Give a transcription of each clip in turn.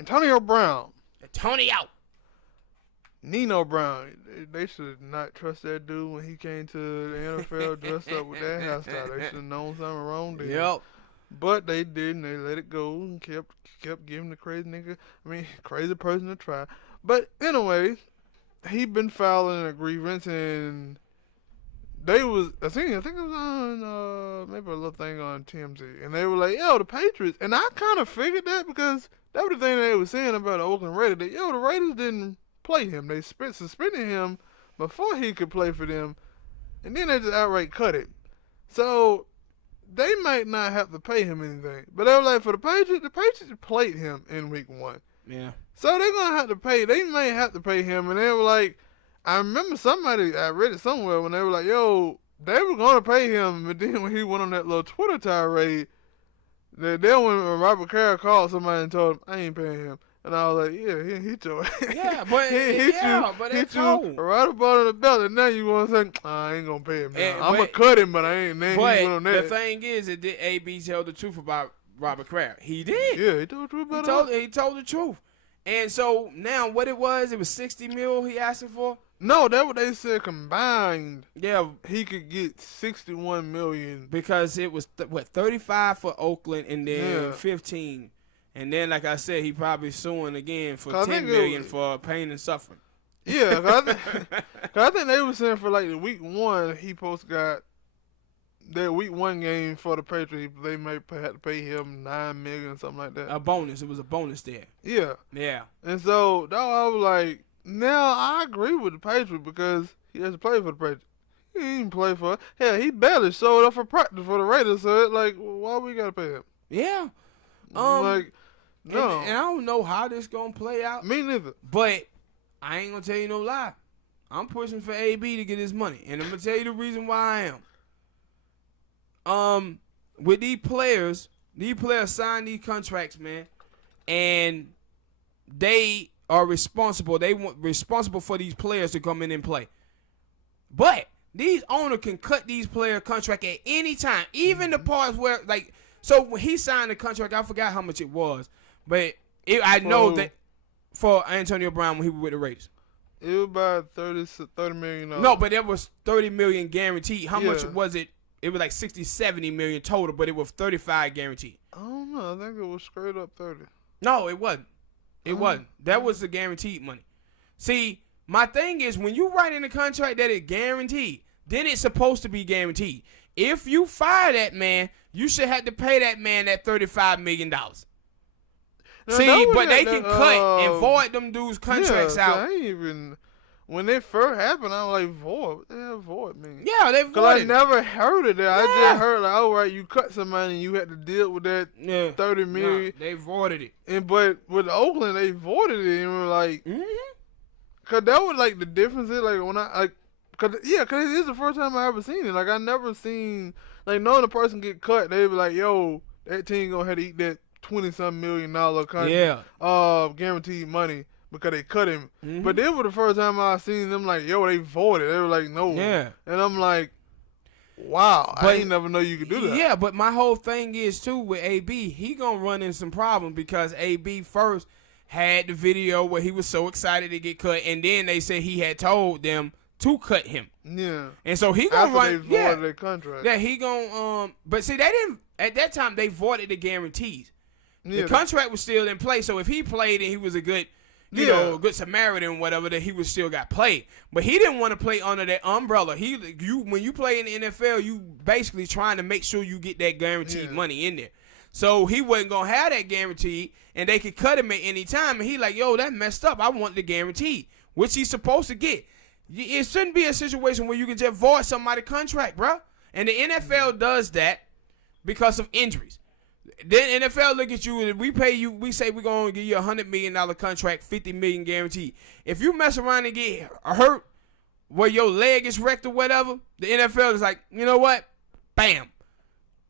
Antonio Brown. Tony out. Nino Brown. They should not trust that dude when he came to the NFL dressed up with that hairstyle. They should have known something wrong there. Yep. But they didn't. They let it go and kept giving the crazy person a try. But anyway, he been filing a grievance, and I think it was on maybe a little thing on TMZ, and they were like, yo, the Patriots, and I kind of figured that because that was the thing they were saying about the Oakland Raiders, that the Raiders didn't play him. They suspended him before he could play for them, and then they just outright cut it. So they might not have to pay him anything. But they were like, for the Patriots played him in week 1. Yeah. So they're going to have to pay. They may have to pay him. And they were like, I remember I read it somewhere when they were like, yo, they were going to pay him. But then when he went on that little Twitter tirade, then when Robert Carroll called somebody and told him, I ain't paying him. And I was like, yeah, he hit you. Yeah, but he hit you right about on the belt, and now you want to say, I ain't going to pay him now. I'm going to cut him, but I ain't. Then but he went on that. The thing is, it did AB tell the truth about Robert Kraft. He did. Yeah, he told the truth about it. He told the truth. And so now what it was $60 million he asking for? No, that's what they said combined. Yeah. He could get $61 million. Because it was, 35 for Oakland and then 15. And then, like I said, he probably suing again for $10 million for pain and suffering. Yeah, cause I think they were saying for like the week 1, he got that week 1 game for the Patriots. They may have to pay him $9 million, something like that. A bonus. It was a bonus there. Yeah. Yeah. And so I was like, now I agree with the Patriots because he has to play for the Patriots. He didn't play for it. Hell, he barely showed up for practice for the Raiders. So it's like, why we gotta pay him? Yeah. No. And I don't know how this gonna play out. Me neither. But I ain't gonna tell you no lie. I'm pushing for AB to get his money, and I'm gonna tell you the reason why I am. With these players sign these contracts, man, and they are responsible. They want responsible for these players to come in and play. But these owners can cut these player contract at any time, even the parts where like. So when he signed the contract, I forgot how much it was. But I know that for Antonio Brown when he was with the Raiders. It was about $30 million. No, but it was $30 million guaranteed. How much was it? It was like $60-70 million total, but it was $35 guaranteed. I don't know. I think it was straight up 30. No, it wasn't. It wasn't. That was the guaranteed money. See, my thing is when you write in a contract that it's guaranteed, then it's supposed to be guaranteed. If you fire that man, you should have to pay that man that $35 million. See, but they can cut and void them dudes' contracts out. I ain't even, when it first happened, I was like, void? What the hell void mean? Yeah, they voided. Because I never heard of that. Yeah. I just heard, like, oh, right, you cut somebody and you had to deal with that $30 million. Nah, they voided it. But with Oakland, they voided it and were like, because that was like the difference is like when because it is the first time I ever seen it. Like, I never seen, like, knowing a person get cut, they be like, yo, that team gonna have to eat that $20-something million guaranteed money because they cut him. But they were the first time I seen them like, yo, they voided. They were like, no. Yeah. And I'm like, wow, I ain't never know you could do that. Yeah, but my whole thing is, too, with AB, he gonna run in some problems because AB first had the video where he was so excited to get cut, and then they said he had told them to cut him. Yeah. And so he gonna run. They voided their contract. Yeah, he gonna but see, they didn't at that time. They voided the guarantees. Yeah, the contract was still in place. So if he played and he was a good, you know, good Samaritan, whatever, that he was still got played. But he didn't want to play under that umbrella. When you play in the NFL, you basically trying to make sure you get that guaranteed money in there. So he wasn't gonna have that guaranteed, and they could cut him at any time. And he like, yo, that messed up. I want the guaranteed, which he's supposed to get. It shouldn't be a situation where you can just void somebody's contract, bro. And the NFL does that because of injuries. Then NFL look at you and we pay you. We say we're gonna give you $100 million contract, $50 million guaranteed. If you mess around and get hurt, where your leg is wrecked or whatever, the NFL is like, you know what? Bam,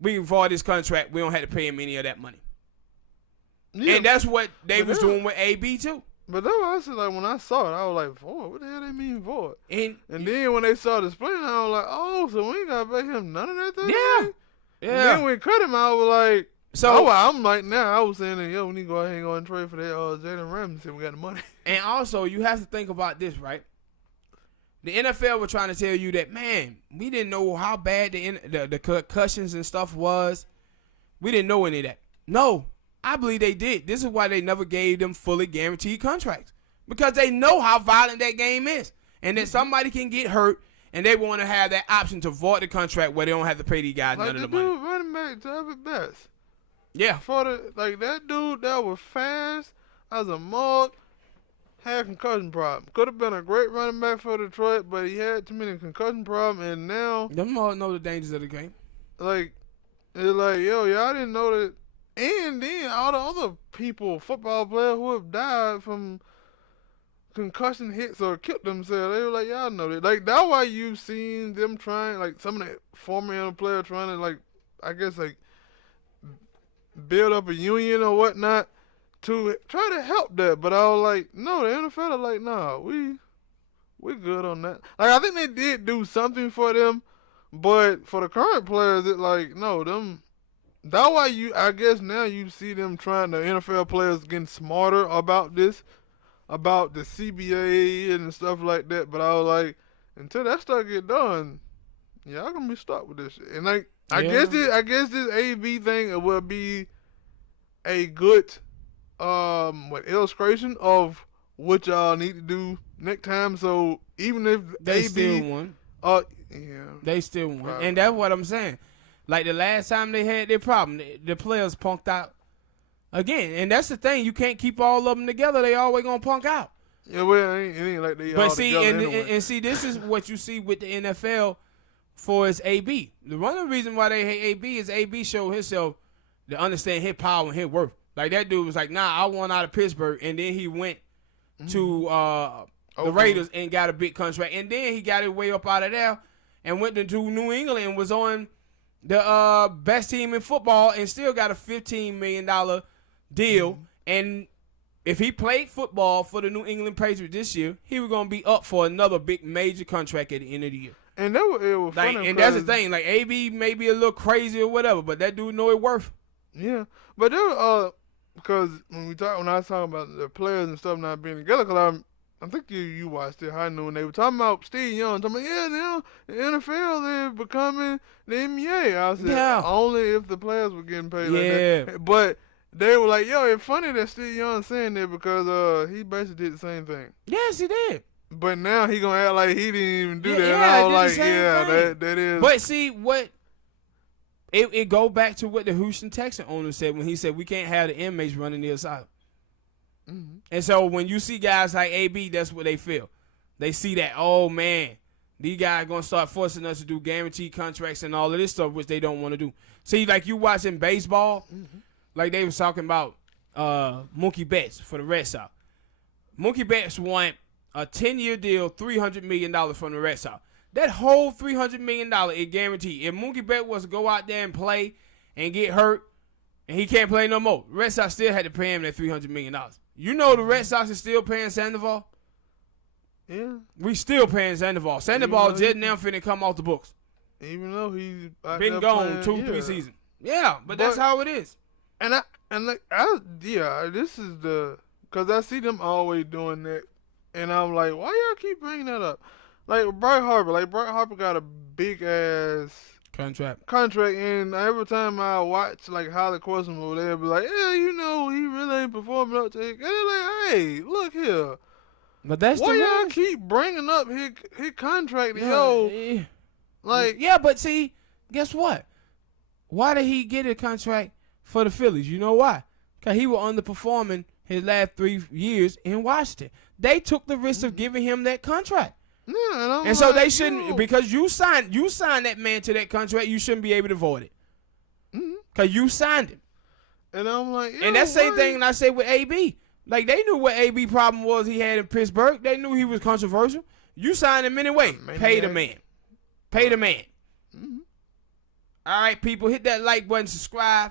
we can void this contract. We don't have to pay him any of that money. Yeah, and that's what they was doing with AB too. But that was like when I saw it, I was like, void? What the hell they mean void? And then when they saw the split, I was like, oh, so we ain't gotta pay him none of that thing? Yeah. And then when we cut him, I was like, So I'm like now. I was saying that we need to go ahead and go and trade for that Jalen Ramsey. We got the money. And also, you have to think about this, right? The NFL were trying to tell you that, man, we didn't know how bad the concussions and stuff was. We didn't know any of that. No, I believe they did. This is why they never gave them fully guaranteed contracts. Because they know how violent that game is. And that somebody can get hurt, and they want to have that option to void the contract where they don't have to pay these guys none of the money. Dude running back Travis Best. Yeah. That dude that was fast as a mug. Had concussion problem. Could have been a great running back for Detroit, but he had too many concussion problems, and now them all know the dangers of the game. Like, it's like, y'all didn't know that. And then all the other people, football players who have died from concussion hits or killed themselves, they were like, y'all know that. Like, that's why you've seen them trying, like, some of the former NFL players trying to, like, I guess, like, build up a union or whatnot to try to help that. But I was like, no, the NFL are like, nah, we good on that. Like, I think they did do something for them, but for the current players, it's like, no, them. That's why I guess now you see them trying, the NFL players getting smarter about this, about the CBA and stuff like that. But I was like, until that stuff get done, y'all gonna be stuck with this shit. And like, I guess this AB thing will be a good illustration of what y'all need to do next time. So even if they AB still won, they still won, probably. And that's what I'm saying. Like the last time they had their problem, the players punked out again, and that's the thing. You can't keep all of them together. They always gonna punk out. Yeah, well, it ain't like they. But all see, together and, anyway. and see, this is what you see with the NFL for its AB. One of the reasons why they hate AB is AB showed himself to understand his power and his worth. Like that dude was like, nah, I want out of Pittsburgh, and then he went to the Raiders and got a big contract, and then he got his way up out of there and went to New England and was on the best team in football and still got a $15 million deal. And if he played football for the New England Patriots this year, he was gonna be up for another big major contract at the end of the year. And that was, it was like, funny, and that's the thing. Like AB may be a little crazy or whatever, but that dude know it worth. Yeah, but there because when I was talking about the players and stuff not being together, because I think you watched it. I knew when they were talking about Steve Young, talking about now the NFL they're becoming the NBA. I said only if the players were getting paid like that. But they were like, it's funny that Steve Young saying that because he basically did the same thing. Yes, he did. But now he gonna act like he didn't even do that. Yeah, and I was like, that is. But see what. It go back to what the Houston Texan owner said when he said we can't have the inmates running the asylum. Mm-hmm. And so when you see guys like AB, that's what they feel. They see that, oh man, these guys going to start forcing us to do guaranteed contracts and all of this stuff, which they don't want to do. See, like you watching baseball, like they was talking about Mookie Betts for the Red Sox. Mookie Betts won a 10-year deal, $300 million from the Red Sox. That whole $300 million is guaranteed. If Mookie Betts was to go out there and play and get hurt and he can't play no more, Red Sox still had to pay him that $300 million. You know the Red Sox is still paying Sandoval? Yeah. We still paying Sandoval. Sandoval just now finna come off the books. Even though he's been gone playing, 2-3 seasons. Yeah, but that's how it is. And this is because I see them always doing that, and I'm like, why y'all keep bringing that up? Like Bryce Harper got a big ass contract, and every time I watch like how the question over there, be like, yeah, he really ain't performing up to it. And they're like, hey, look here. But that's why y'all keep bringing up his contract, Like, yeah, but see, guess what? Why did he get a contract for the Phillies? You know why? Because he was underperforming his last 3 years in Washington. They took the risk of giving him that contract. Yeah, and so they shouldn't, because you signed that man to that contract, you shouldn't be able to void it. Because you signed him. And I'm like, and that same thing I say with AB. Like, they knew what AB problem was he had in Pittsburgh. They knew he was controversial. You signed him anyway. Pay the man. Pay the man. All right, people, hit that like button, subscribe.